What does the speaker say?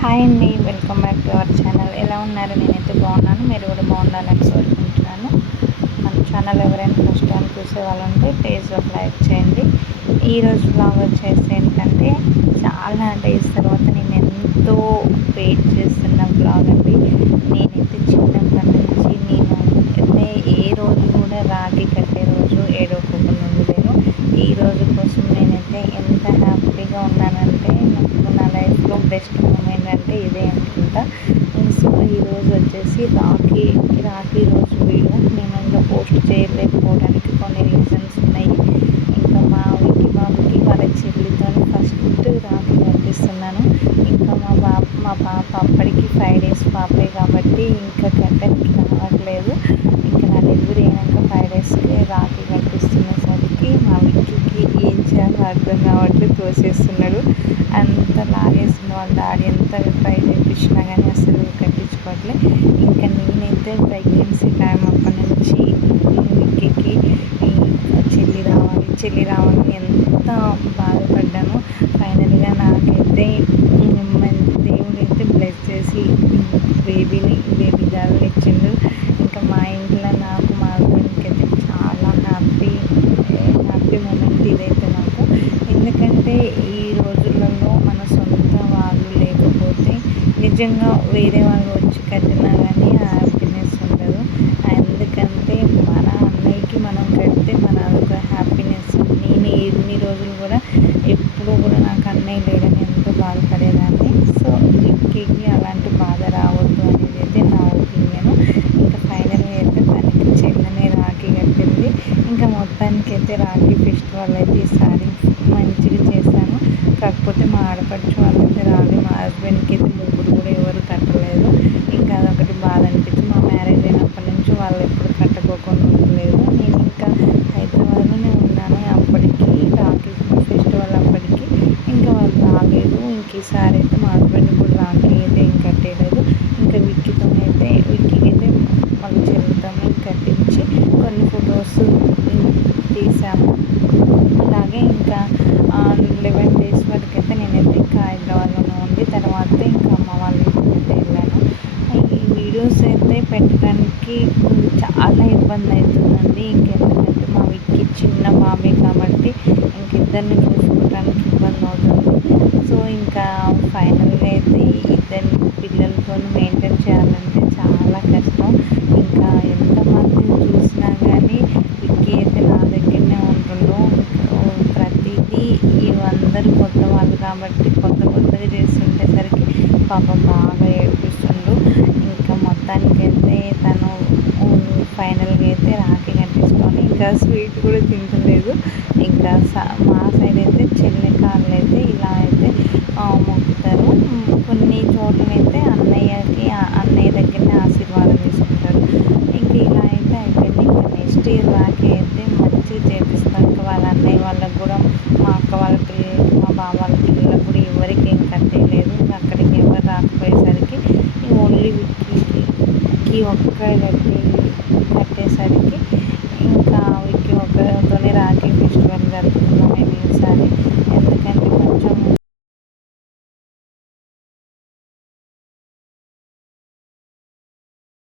Hi అండి, welcome back to our channel. ఎలా ఉన్నారు? నేనైతే బాగున్నాను, మీరు కూడా బాగుండాలని కోరుకుంటున్నాను. మన ఛానల్ ఎవరైనా ఫస్ట్ టైం చూసే వాళ్ళంటే ప్లీజ్ ఒక లైక్ చేయండి. ఈరోజు బ్లాగ్ వచ్చేసి ఏంటంటే చాలా డేస్ తర్వాత నేను ఎంతో వెయిట్ చేస్తున్న బ్లాగ్ అండి. నేనైతే చిన్నప్పటి నుంచి అయితే ఏ రోజు కూడా రాఖీ కట్టే రోజు ఏడోకోకుండా ఉండలేను. ఈ రోజు కోసం నేనైతే ఎంత హ్యాపీగా ఉన్నానంటే నాకు నా లైఫ్లో బెస్ట్ మూమెంట్ అంటే ఇదే అనుకుంటా. సో ఈరోజు వచ్చేసి రాఖీ రోజు వీడియో నేను ఇంకా పోస్ట్ చేయలేకపోవడానికి కొన్ని రీజన్స్ ఉన్నాయి. ఇంకా మా బాబుకి వాళ్ళ చెల్లితో ఫస్ట్ రాఖీ కట్టిస్తున్నాను. ఇంకా మా పాప అప్పటికి 5 days పాపే కాబట్టి ఇంకా కట్టడానికి రావట్లేదు. ఇంకా నా డెలివరీ అయినాక 5 daysకి రాఖీ కట్టిస్తున్నసరికి మా విక్కీకి ఏం చేయాలో అర్థం కావట్లేదు, తోసేస్తున్నాడు. అంత లాగేసిన వాళ్ళ డాడీ ఎంత ట్రై చేయించినా కానీ అసలు కట్టించుకోవట్లేదు. ఇంకా నేనైతే ప్రెగ్నెన్సీ టైం అప్పటి నుంచి విక్కీకి చెల్లి రావాలని ఎంత బాధపడ్డాను. ఫైనల్గా నాకైతే దేవుడైతే బ్లెస్ చేసి బేబీ గర్ల్ ఇచ్చిండు. ఇంకా మా ఇంట్లో నాకు మా హస్బెండ్కి అయితే చాలా హ్యాపీ మూమెంట్ ఇదైతే నాకు. ఎందుకంటే ఈ రోజులలో మన సొంత వాళ్ళు లేకపోతే నిజంగా వేరే వాళ్ళు వచ్చి కట్టినా కానీ ఆ హ్యాపీనెస్ ఉండదు. ఎందుకంటే మన అన్నయ్యకి మనం కడితే మన అదొక హ్యాపీనెస్. నేను ఎన్ని రోజులు కూడా ఎప్పుడు కూడా నాకు అన్నయ్య లేడని ఎంతో బాధపడేదాన్ని. సో విక్కీకి అలాంటి బాధ రావద్దు అనేది అయితే నా ఒపీనియన్. ఇంకా ఫైనల్గా అయితే తనకి చెల్లెనే రాఖీ కట్టింది. ఇంకా మొత్తానికి అయితే రాఖీ ఫెస్టివల్ అయితే ఈసారి మంచిగా చేశాను. కాకపోతే మా ఆడపడుచు వాళ్ళైతే రాలేదు. మా హస్బెండ్కి అయితే ముగ్గురు కూడా ఎవరు కట్టలేదు. ఇంకా అదొకటి బాధ అనిపించి మా మ్యారేజ్ అయినప్పటి నుంచి వాళ్ళు ఎప్పుడు కట్టుకోకుండా ఉండలేదు. నేను ఇంకా హైదరాబాద్లోనే ఉన్నాను అప్పటికి. రాఖీ ఫెస్టివల్ అప్పటికి ఇంకా వాళ్ళు రాలేదు. ఇంక ఈసారి అయితే మా హస్బెండ్ కూడా రాఖీ అయితే ఏం కట్టేయలేదు. ఇంకా విక్కీకి అయితే వాళ్ళ చెల్లితో కట్టించి కొన్ని ఫొటోస్ తీసాము. అలాగే ఇంకా 11 days వరకు అయితే నేనైతే ఇంకా హైదరాబాద్లోనే ఉండి తర్వాత ఇంకా అమ్మ వాళ్ళ ఇంటికి అయితే వెళ్ళాను. ఈ వీడియోస్ అయితే పెట్టడానికి చాలా ఇబ్బంది అవుతుందండి. ఇంకెందుకంటే మా విక్కీ చిన్న బాబే కాబట్టి ఇంకిద్దరిని చూసుకోవడానికి ఇబ్బంది అవుతుంది. సో ఇంకా ఫైనల్గా అయితే ఇద్దరు పిల్లలతో మెయింటైన్ చేయాలంటే చాలా కష్టం. ఇంకా ఎంతమందిని చూసినా కానీ విక్కీ అయితే నా దగ్గరనే ఉంటుండు. ప్రతిదీ అందరూ కొత్త వాళ్ళు కాబట్టి కొత్తగా చేస్తుండేసరికి పాపం బాగా ఏడిపిస్తుండు. ఇంకా మొత్తానికైతే తను ఫైనల్గా అయితే రాఖీ కట్టించుకొని ఇంకా స్వీట్ కూడా తింటలేదు. ఇంకా మా సైడ్ అయితే చెల్లె కాళ్ళు అయితే ఇలా అయితే మొక్కుతారు. కొన్ని చోట్లయితే అన్నయ్య దగ్గరనే ఆశీర్వాదం తీసుకుంటారు. ఇంకా ఇలా అయితే అయిపోయింది. ఇంకా నెక్స్ట్ ఇయర్ రాఖీ అయితే మంచిగా చేపిస్తాం. ఇంకా వాళ్ళ అన్నయ్య వాళ్ళకు కూడా మా అక్క వాళ్ళ పిల్లలు మా బావ వాళ్ళ పిల్లలకు కూడా ఎవరికి ఏం కట్టేయలేదు. అక్కడికి ఎవరు రాకపోయేసరికి ఓన్లీ విక్కీ కట్టేసరికి ఇంకా విక్కీ ఒక్కతోనే రాఖీ ఫెస్టివల్ జరుపుకున్నాం.